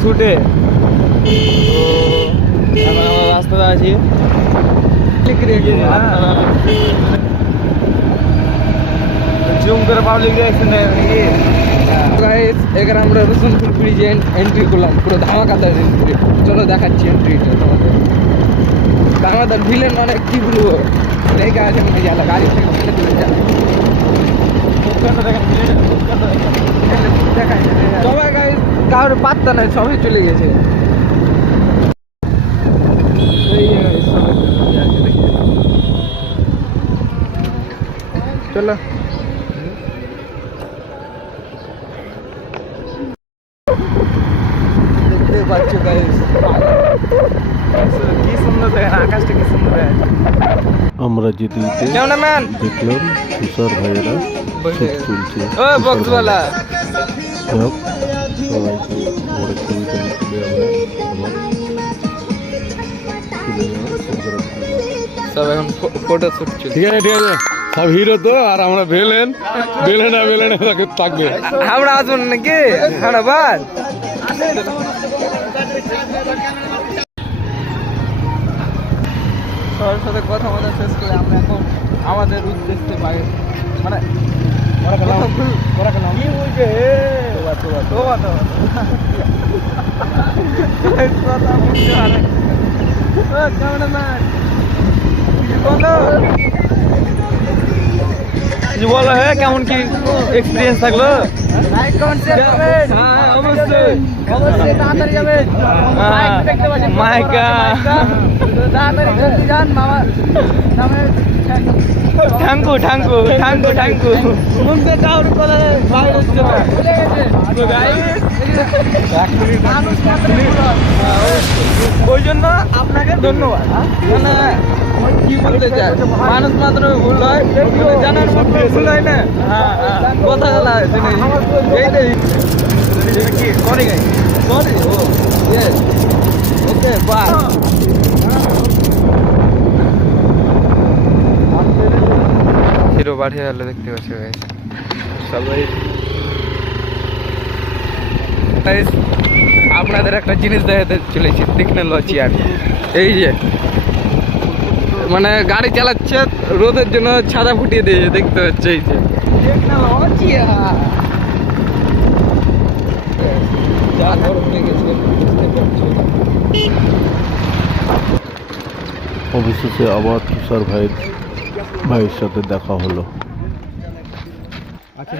শুটে। তো এখন আমরা রাস্তাতে আছি। জুম করে পাবলিক দেখছেন নাকি? গাইস এখানে আমরা রসুনপুর ব্রিজে এন্ট্রি করলাম, পুরো ধামাকাদার এন্ট্রি। চলো দেখাচ্ছি এন্ট্রিটা তোমাদের। ধামাকাদার ভিলেন মানে কি বলবো, রেখে আছে মনে গেল গাড়ি থেকে ফেলে দিলে যায়। সবাই গাইস কারোর পাত্তা নাই, সবাই চলে গেছে। চলো দেখতে পাচ্ছ গাইস কি সুন্দর দেখেন, আকাশটা কি সুন্দর। আমরা যেতে যেতে ক্যামেরাম্যান দেখলাম তুষার ভাইয়েরা শুট তুলছে। ও বক্সওয়ালা যাক, সবাইকে বড় ছবিটা তুলে আমরা সব এখন ফটো শুট চলছে। ঠিক আছে সব হিরো তো, আর আমরা ভেলেন তাকে থাকবে। আমরা আসুন নাকি আমরা বাদ সবার সাথে কথা বলা শেষ করে আমরা এখন আমাদের উদ্দেশ্যে বাইরে মানে কি বলছে বলো হ্যাঁ, কেমন কি এক্সপিরিয়েন্স থাকলো? অবশ্যই অবশ্যই তাড়াতাড়ি যাবেন। মাইকা তাড়াতাড়ি যান মামা নামে ঠাঙ্কু ঠাঙ্কু ঠাঙ্কু ঠাঙ্কু মুখে কাউর করে বাইরে হচ্ছে না, ভুলে গেছে। তো guys, ওই জন্য আপনাকে ধন্যবাদ। না কি বলতে চাই, মানুষ মাত্র ভুল হয়, জানার মধ্যে ভুল হয় না। কথা বলা এইটাই কি করে গাই সরি ও ইয়েস ওকে বাই। হিরো বাড়িয়ে গেল দেখতে পাচ্ছি গাইস সবাই। গাইস আপনাদের একটা জিনিস দেখাতে চলেছি, টেকনোলজি। আর এই যে মানে গাড়ি চালাচ্ছে, রোদের জন্য ছাদা ফুটিয়ে দিয়েছে, দেখতে পাচ্ছে। এই যে টেকনোলজি যা গরম লেগেছে বুঝতে পারছো। অবশেষে আবার তুষার ভাইয়ের সাথে দেখা হলো। আচ্ছা